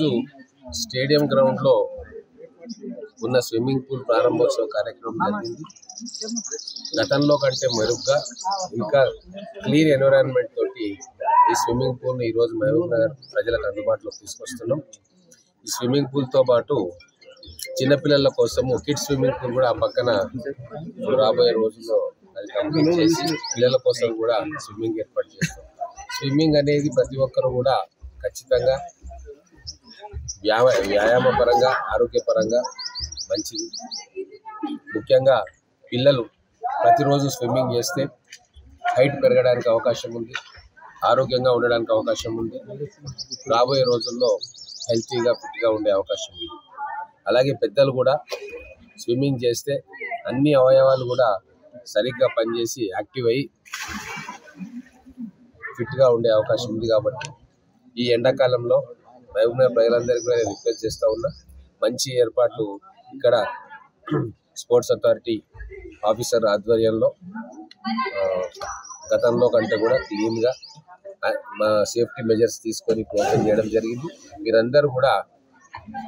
ఈరోజు స్టేడియం గ్రౌండ్లో ఉన్న స్విమ్మింగ్ పూల్ ప్రారంభోత్సవ కార్యక్రమం జరిగింది. గతంలో కంటే మెరుగ్గా ఇంకా క్లీన్ ఎన్విరాన్మెంట్ తోటి ఈ స్విమ్మింగ్ పూల్ని ఈరోజు మహబూబ్ నగర్ ప్రజలకు అందుబాటులోకి తీసుకొస్తున్నాం. ఈ స్విమ్మింగ్ పూల్తో పాటు చిన్నపిల్లల కోసము కిడ్స్ స్విమ్మింగ్ పూల్ కూడా ఆ పక్కన రాబోయే రోజుల్లో అది కంప్లీట్ చేసి పిల్లల కోసం కూడా స్విమ్మింగ్ ఏర్పాటు చేస్తాం. స్విమ్మింగ్ అనేది ప్రతి ఒక్కరు కూడా ఖచ్చితంగా వ్యాయామ పరంగా ఆరోగ్యపరంగా మంచిది. ముఖ్యంగా పిల్లలు ప్రతిరోజు స్విమ్మింగ్ చేస్తే హైట్ పెరగడానికి అవకాశం ఉంది, ఆరోగ్యంగా ఉండడానికి అవకాశం ఉంది, రాబోయే రోజుల్లో హెల్తీగా ఫిట్గా ఉండే అవకాశం ఉంది. అలాగే పెద్దలు కూడా స్విమ్మింగ్ చేస్తే అన్ని అవయవాలు కూడా సరిగ్గా పనిచేసి యాక్టివ్ అయ్యి ఫిట్గా ఉండే అవకాశం ఉంది. కాబట్టి ఈ ఎండాకాలంలో మహబూబ్ నగర్ ప్రజలందరికీ కూడా నేను రిక్వెస్ట్ చేస్తూ ఉన్నా, మంచి ఏర్పాట్లు ఇక్కడ స్పోర్ట్స్ అథారిటీ ఆఫీసర్ ఆధ్వర్యంలో గతంలో కంటే కూడా క్లీన్గా సేఫ్టీ మెజర్స్ తీసుకొని ఓపెన్ చేయడం జరిగింది. మీరందరూ కూడా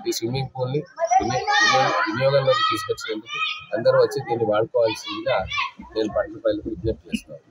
ఈ స్విమ్మింగ్ పూల్ని వినియోగంలోకి తీసుకొచ్చినందుకు అందరూ వచ్చి దీన్ని వాడుకోవాల్సిందిగా నేను పట్టణ ప్రజలకు విజ్ఞప్తి చేస్తున్నాను.